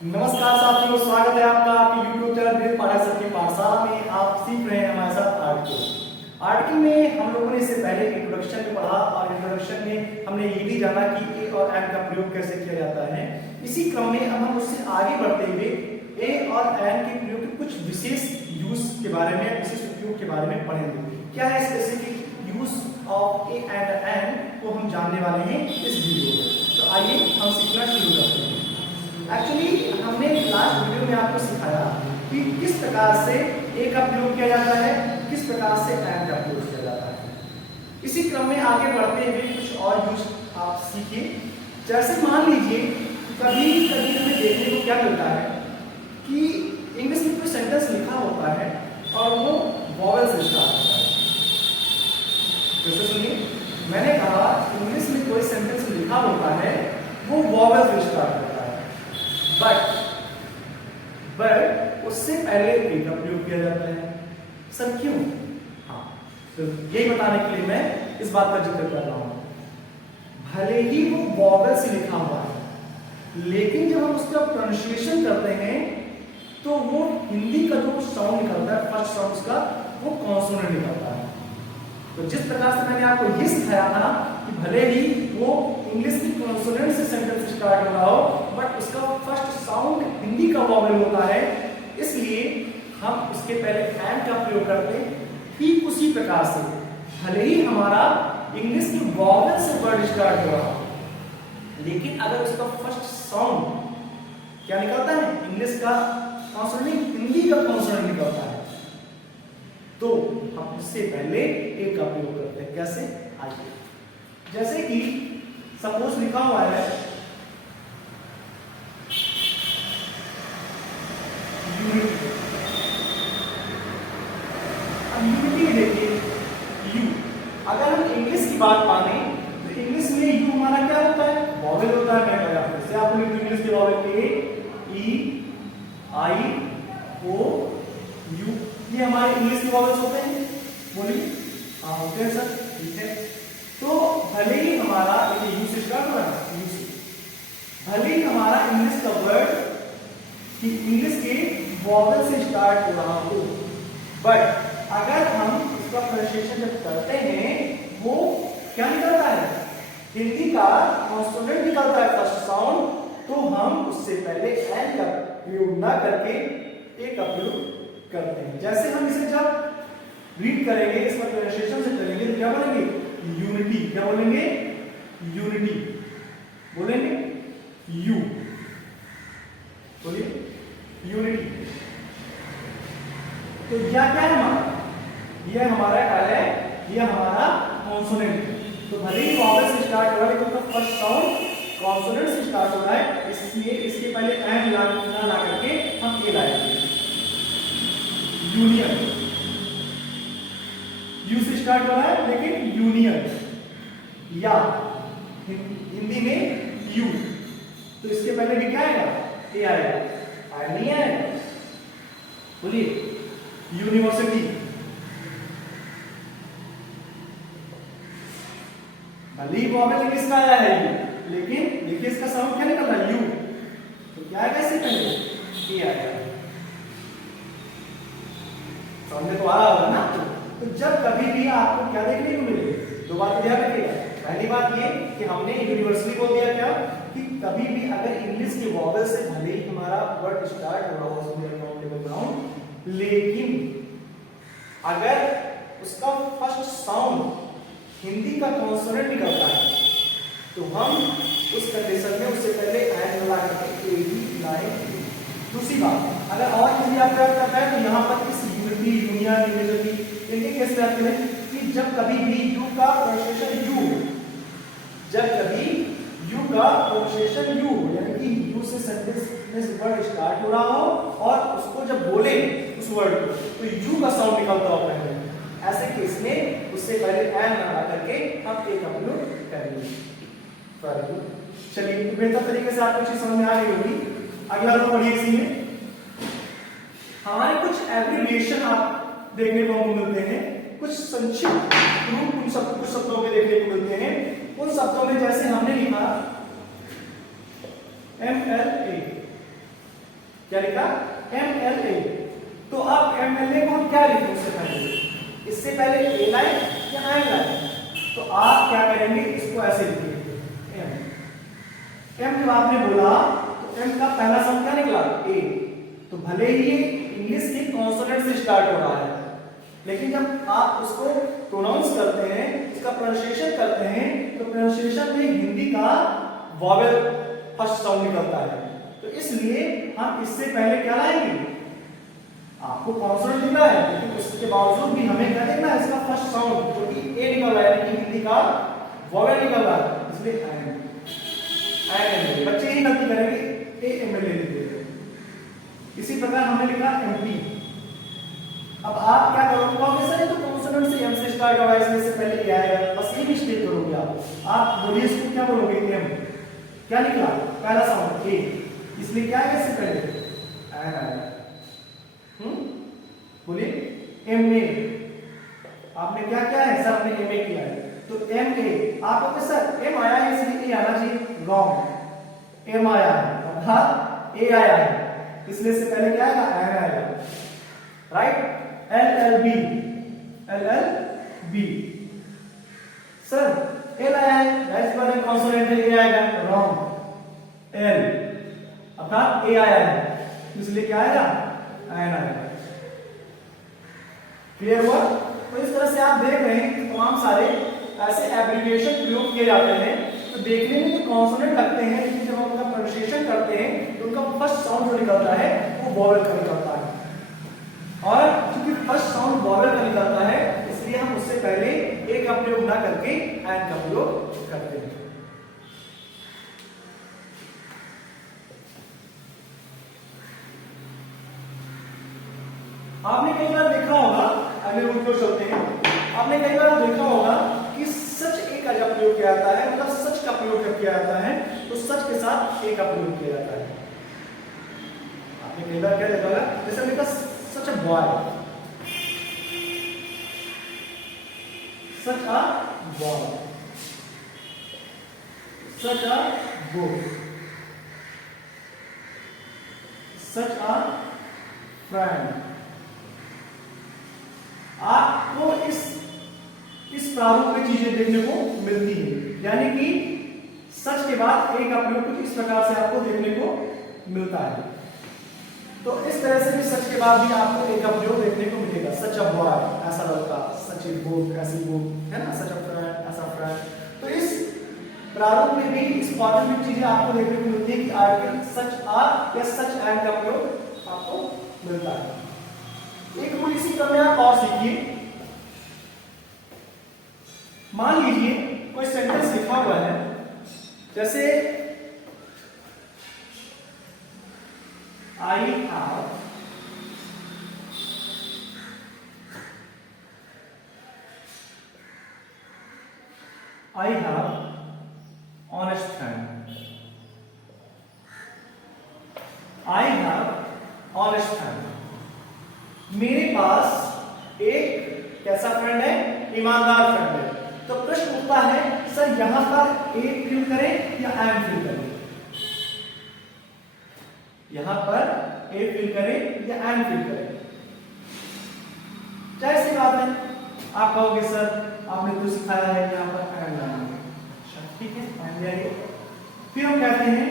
नमस्कार साथियों, स्वागत है आपका आपके YouTube चैनल वेद पाठशाला की पाठशाला में। आप सीख रहे हैं हमारे साथ आर्टिकल में हम लोगों ने इससे पहले इंट्रोडक्शन में पढ़ा और इंट्रोडक्शन में हमने ये भी जाना कि ए और एन का प्रयोग कैसे किया जाता है। इसी क्रम में अब हम उससे आगे बढ़ते हुए ए और एन के प्रयोग के कुछ विशेष यूज के बारे में, विशेष उपयोग के बारे में पढ़ेंगे। क्या है specific use of a and an को हम जानने वाले हैं इस वीडियो में। तो आइए हम सीखना शुरू करते हैं। एक्चुअली हमने लास्ट वीडियो में आपको सिखाया कि किस प्रकार से ए का प्रयोग किया जाता है, किस प्रकार से एन का प्रयोग किया जाता है। इसी क्रम में आगे बढ़ते हुए कुछ और यूज आप सीखिए। जैसे मान लीजिए कभी कभी हमें देखने को क्या मिलता है कि इंग्लिश में कोई सेंटेंस लिखा होता है और वो वॉवेल से स्टार्ट होता है। जैसे सुनिए, मैंने कहा इंग्लिश में कोई सेंटेंस लिखा होता है वो वॉवेल से स्टार्ट होता है, बट उससे पहले ए का प्रयोग किया जाता है। सर क्यों? हाँ, तो यही बताने के लिए मैं इस बात का जिक्र कर रहा हूं। भले ही वो वॉवेल से लिखा हुआ है, लेकिन जब हम उसका प्रोनाउंसिएशन करते हैं तो वो हिंदी का जो साउंड निकलता है, फर्स्ट साउंड उसका, वो कॉन्सोनेंट निकलता है। तो जिस प्रकार से मैंने आपको ये सिखाया था कि भले ही वो इंग्लिश की कॉन्सोनेंट से सेंटेंस स्टार्ट हो रहा हो, बट उसका फर्स्ट साउंड हिंदी का वॉवेल होता है, इसलिए हम उसके पहले एन का प्रयोग करते हैं। ठीक उसी प्रकार से भले ही हमारा इंग्लिश की वॉवेल से वर्ड स्टार्ट हो रहा हो, लेकिन अगर उसका फर्स्ट साउंड क्या निकलता है, इंग्लिश का कॉन्सोनेंट, हिंदी का कॉन्सोनेंट निकलता है, तो हम उससे पहले ए का प्रयोग करते हैं। कैसे? आइए, जैसे कि सपोज लिखा हुआ है यूनिटी। अब यूनिटी देखिए, यू, अगर हम इंग्लिश की बात माने तो इंग्लिश में यू हमारा क्या होता है? वॉवेल होता है। मैं बताया आपको, जैसे आपने इंग्लिश के vowel A, E, I, O, you, ये हमारे इंग्लिश के वॉवेल्स होते हैं। बोलिए, हाँ होते हैं सर, ठीक है। तो भले ही हमारा यू से स्टार्ट हो रहा है, यू से, भले ही हमारा इंग्लिश का वर्ड कि इंग्लिश के वॉवेल से स्टार्ट हो रहा हो, बट अगर हम उसका प्रोनाउंसिएशन जब करते हैं वो क्या निकलता है, हिंदी का कॉन्सोनेंट निकलता है, फर्स्ट साउंड, तो हम उससे पहले एन का प्रयोग ना करके ए का प्रयोग करते हैं। जैसे हम इसे जब रीड करेंगे, इसका प्रोनाउंसिएशन से करेंगे तो क्या बोलेंगे? यूनिटी। क्या बोलेंगे? यूनिटी। बोलेंगे यू, बोलिए यूनिटी। तो यह क्या है हमारा? यह हमारा क्या है? यह हमारा कॉन्सोनेंट। तो भले ही वॉवेल से स्टार्ट हो रहा है, तो फर्स्ट साउंड कॉन्सोनेंट से स्टार्ट हो रहा है, इसलिए इसके पहले एन ना ला करके हम ए लाएंगे। यूनियन, यू से स्टार्ट हो रहा है लेकिन यूनियन, या हिंदी में यू, तो इसके पहले भी क्या आएगा? ए आएगा। आया नहीं आएगा? बोलिए यूनिवर्सिटी। भले ही वॉवेल इंग्लिश का आया है यू, लेकिन देखिए इसका साउंड क्या निकल रहा है? यू। तो क्या आएगा इससे पहले? ए आएगा। समझ तो आ रहा होगा ना? तो जब कभी भी आपको क्या देखने को मिले, दो बातें ध्यान रखिएगा। पहली बात ये कि हमने यूनिवर्सली बोल दिया क्या कि कभी भी अगर इंग्लिश के वॉवेल से भले ही हमारा वर्ड स्टार्ट हो रहा हो काउंटेबल नाउन, लेकिन अगर उसका फर्स्ट साउंड हिंदी का कॉन्सोनेंट निकलता है, तो हम उस कंडीशन में उससे पहले एन लगा करके ए ही लाएंगे। दूसरी बात, अगर और किसी आप प्रयोग करता है तो यहाँ पर इस यूनिटी, यूनियन, यूनिवर्सिटी इनके केस में आते हैं कि जब कभी भी यू का प्रोनाउंसिएशन यू, जब कभी यू का प्रोनाउंसिएशन यू, यानी कि यू से सेंटेंस में वर्ड स्टार्ट हो रहा हो और उसको जब बोले उस वर्ड को तो यू का साउंड निकलता हो पहले, ऐसे केस में उससे पहले एन लगा करके हम ए का प्रयोग करेंगे। चलिए, बेहतर तरीके से आपको चीज समझ में आ रही होगी। अगला नंबर पढ़िए। इसी में हमारे कुछ एब्रिविएशन आप देखने को मिलते हैं, कुछ संक्षिप्त रूप कुछ शब्दों के देखने को मिलते हैं। उन शब्दों में जैसे हमने लिखा MLA, क्या लिखा MLA। तो अब MLA को हम क्या लिखें इससे पहले A लाइन या I लाइन? तो आप क्या करेंगे, इसको ऐसे लिखेंगे M जब आपने बोला तो M का पहला साउंड क्या निकला A। तो भले ही ये इंग्लिश की कॉन्सोनेंट से स्टार्ट हो रहा है, लेकिन जब आप उसको प्रोनाउंस करते हैं, इसका प्रोनाउंसिएशन करते हैं, तो प्रोनाउंसिएशन में हिंदी का वॉवेल फर्स्ट साउंड निकलता है। तो इसलिए हम इससे पहले क्या लाएंगे, आपको कॉन्सोनेंट दिख रहा है लेकिन उसके बावजूद भी हमें क्या देखना है, इसका फर्स्ट साउंड जो कि ए निकल रहा है, यानी हिंदी का वॉवेल निकल रहा है, इसलिए एन। बच्चे ही गलती करेंगे, ए एम एल ए लिख देंगे। इसी प्रकार हमने लिखा एमपी। अब आप क्या करोगे, सर ये तो कॉन्सोनेंट से एम से स्टार्ट हुआ है, इसमें से पहले क्या आएगा, बस ये मिस्टेक करोगे आप बोलिए इसको क्या बोलोगे, एम क्या निकला पहला साउंड ए, इसलिए क्या आएगा इससे पहले एन आएगा। बोलिए एम ए। आपने क्या किया है सर, आपने एम ए किया है, तो एम ए आप बोलते सर एम आया है इसलिए ए आना चाहिए, रॉन्ग। एम आया है अर्थात ए आया है, इसलिए से पहले क्या आएगा, एन आएगा, right. LLB, LLB sir L आया है, दैट्स व्हाई कॉन्सोनेंट है, ए आएगा, रॉन्ग। एल अर्थात ए आया है, इसलिए क्या आएगा, एन आएगा। क्लियर हुआ? तो इस तरह से आप देख रहे हैं कि तमाम सारे ऐसे एब्रिविएशन प्रयोग किए जाते हैं, तो देखने में तो कॉन्सोनेंट लगते हैं, लेकिन जब हम उनका प्रोनाउंसिएशन करते हैं तो उनका फर्स्ट साउंड जो निकलता है वो वॉवेल का निकलता है। और क्योंकि फर्स्ट साउंड वॉवेल का निकलता है, इसलिए हम उससे पहले ए का प्रयोग ना करके एन का प्रयोग करते हैं। आपने कई बार देखा होगा, अगले रूल को चलते हैं, आपने कई बार देखा होगा कि सच ए का जब प्रयोग किया जाता है, मतलब सच का प्रयोग जब किया जाता है तो सच के साथ ए का प्रयोग किया जाता है। आपने कई बार क्या देखा होगा, जैसे हमने कहा such a boy, such a boy, such a book, such a friend. आपको इस प्रारूप में चीजें देखने को मिलती है, यानी कि सच के बाद ए का प्रयोग कुछ इस प्रकार से आपको देखने को मिलता है। तो इस तरह से भी सच के बाद भी आपको ए का प्रयोग देखने को मिलेगा, सच अ बॉय ऐसा लड़का, सच ए बुक ऐसी बुक, है ना, सच अ फ्रेंड ऐसा फ्रेंड। तो इस प्रारूप में भी इस फॉर्मेट में चीजें आपको देखने को मिलती है कि आर्टिकल सच आ या सच एंड का प्रयोग आपको मिलता है। एक रूल इसी क्रम में आप और सीखिए। मान लीजिए कोई सेंटेंस लिखा हुआ है, जैसे I have honest friend, I have honest friend. मेरे पास एक कैसा फ्रेंड है, ईमानदार फ्रेंड है। तो प्रश्न उठता है सर यहां पर ए फिल करें या एम फिल करें, यहां पर ए फिल करें या एम फिल करें? जाहिर सी बात है, आप कहोगे सर आपने तो सिखाया है यहां पर एम लाना, ठीक है एम ले आइए। फिर हम कहते हैं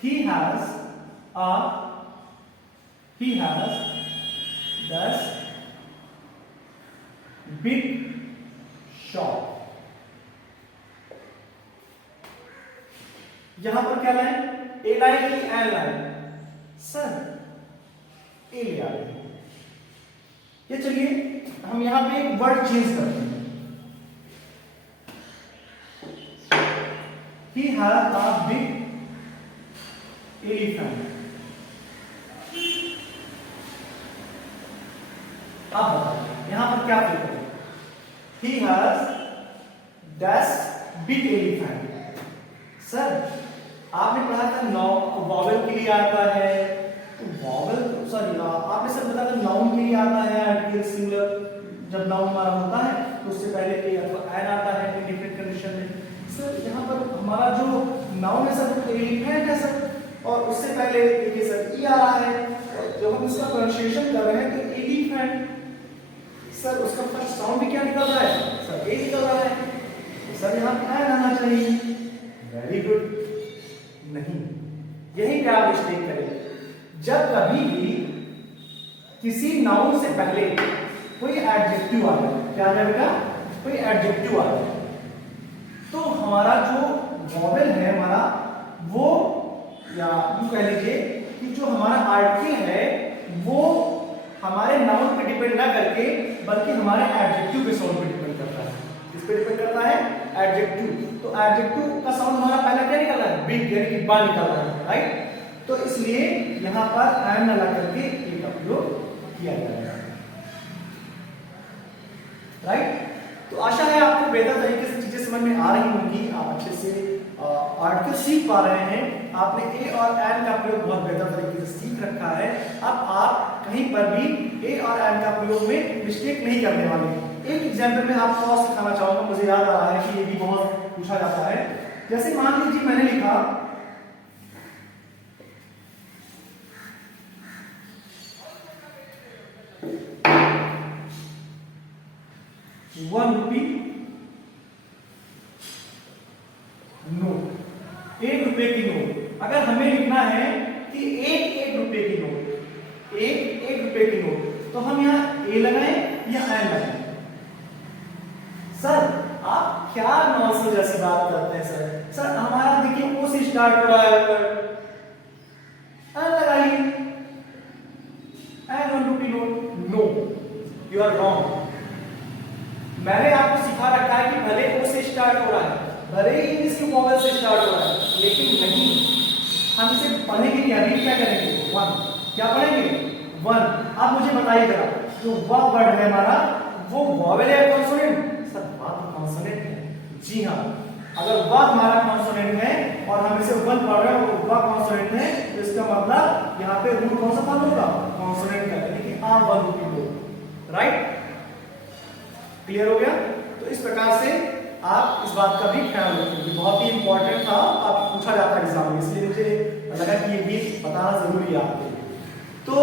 he has this big shop। यहां पर क्या लाइन, ए लाइन की एन लाइन, सर ए ले आ रहे हैं। ये चलिए हम यहां पे एक वर्ड चेंज करते हैं, he has a big elephant। अब बताइए यहां पर क्या फिल करें, he has dash big elephant। Sir आपने पढ़ा था नाउन वॉवेल के लिए आता है, तो वॉवेल सॉरी आपने सर बताया था नाउन के लिए आता है आर्टिकल सिंगुलर, जब नाउन हमारा होता है तो उससे पहले ए अथवा एन आता है डिफरेंट कंडीशन में। सर यहाँ पर हमारा जो नाउन है सर वो एलिफेंट है सर, और उससे पहले देखिए सर ई आ रहा है, और जब हम इसका प्रोनाउंसिएशन कर रहे हैं तो एलिफेंट सर उसका फर्स्ट साउंड भी क्या निकल रहा है सर, ए निकल रहा है, तो सर यहाँ पे एन आना चाहिए। वेरी गुड, नहीं, यही पे आप मिस्टेक करेंगे। जब कभी भी किसी नाउन से पहले कोई एडजेक्टिव आ जाए, क्या आ जाएगा, कोई एडजेक्टिव आ जाए, तो हमारा जो वॉवेल है हमारा वो, या यूं कह लीजिए कि जो हमारा आर्टिकल है वो हमारे नाउन पे डिपेंड ना करके बल्कि हमारे एडजेक्टिव के साउंड पे डिपेंड करता है। किस पे डिपेंड करता है, एडजेक्टिव। तो एडजेक्टिव का साउंड हमारा पहला क्या निकल रहा है, बिग, यानी कि बा निकल रहा है, राइट। तो इसलिए यहां पर एन लगा करके ए का प्रयोग किया जाएगा, राइट। तो आशा है आपको बेहतर तरीके से चीजें समझ में आ रही होंगी, आप अच्छे से आर्टिकल सीख पा रहे हैं, आपने ए और एन का प्रयोग बहुत बेहतर तरीके से सीख रखा है। अब आप कहीं पर भी ए और एन का प्रयोग में मिस्टेक नहीं करने वाले। एक एग्जांपल में आपको और सिखाना चाहूंगा, मुझे याद आ रहा है कि ये भी बहुत पूछा जाता है। जैसे मान लीजिए मैंने लिखा 1 रुपी नोट, 1 रुपए की नोट। अगर हमें लिखना है कि 1 रुपए की नोट, 1 रुपए की नोट, तो हम यहाँ ए लगाएं या एन लगाएं? सर आप क्या नॉनसेंस जैसी बात करते हैं सर। सर हमारा देखिए ओ से स्टार्ट हो रहा है, एन लगाइए, an 1 rupee note. No, you are wrong. मैंने आपको सिखा रखा है कि भले ओ से स्टार्ट हो रहा है, भले ही इंग्लिश की वॉवेल से स्टार्ट हो रहा है, लेकिन नहीं, हम इसे पढ़ेंगे क्या, रीड क्या करेंगे, 1। क्या पढ़ेंगे, 1। आप मुझे बताइए जरा, जो वाह वर्ड है हमारा वो वॉवेल है या कॉन्सोनेंट? सर वाह तो कॉन्सोनेंट है। जी हाँ, अगर वाह हमारा कॉन्सोनेंट है और हम इसे 1 पढ़ रहे हैं और वाह कॉन्सोनेंट है, तो इसका मतलब यहाँ पे रूट कौन सा फॉर्म होगा, कॉन्सोनेंट का, यानी कि आ 1 रुपी दो, राइट। क्लियर हो गया? तो इस प्रकार से आप इस बात का भी ख्याल रखेंगे, बहुत ही इंपॉर्टेंट था, आप पूछा जाता है एग्जाम में, इसलिए मुझे लगा कि ये भी बताना जरूरी है आपको। तो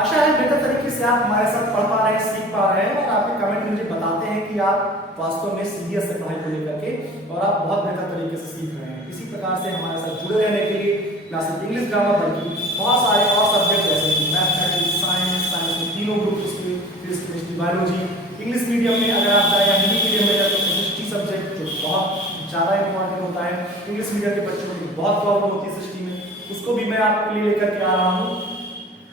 आशा है बेहतर तरीके से आप हमारे साथ पढ़ पा रहे हैं, सीख पा रहे हैं, और आपके कमेंट मुझे बताते हैं कि आप वास्तव में सीरियस है पढ़ाई को लेकर के, और आप बहुत बेहतर तरीके से सीख रहे हैं। इसी प्रकार से हमारे साथ जुड़े रहने के लिए ना सिर्फ इंग्लिश ग्रामर बल्कि बहुत सारे और सब्जेक्ट जैसे कि मैथमेटिक्स, साइंस में तीनों group, physics, chemistry, biology, English medium में अगर आप जाए या हिंदी मीडियम में जाए तो हिस्ट्री सब्जेक्ट जो बहुत ज़्यादा इंपॉर्टेंट होता है, इंग्लिश मीडियम के बच्चों को बहुत प्रॉब्लम होती है हिस्ट्री में, उसको भी मैं आपके लिए लेकर के आ रहा हूँ।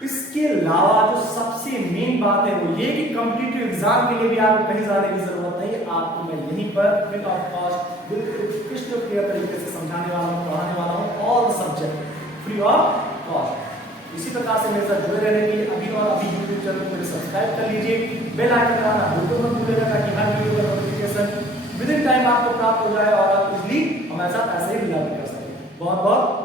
इसके अलावा जो सबसे मेन बात है वो ये कि कॉम्पिटिटिव एग्जाम के लिए भी आपको कहीं जाने की जरूरत नहीं है, आपको मैं यहीं पर फ्री ऑफ कॉस्ट बिल्कुल क्रिस्टल क्लियर तरीके से समझाने वाला हूँ, पढ़ाने वाला हूँ, all subject free of cost. इसी प्रकार से मेरे साथ जुड़े रहने के लिए अभी और अभी यूट्यूब चैनल को सब्सक्राइब कर लीजिए, बेल आइकन दबाना बिल्कुल मत भूलिएगा ताकि हर वीडियो का नोटिफिकेशन विद इन टाइम आपको प्राप्त हो जाए और आप इजीली हमारे साथ ऐसे ही जुड़ा कर सकें। बहुत बहुत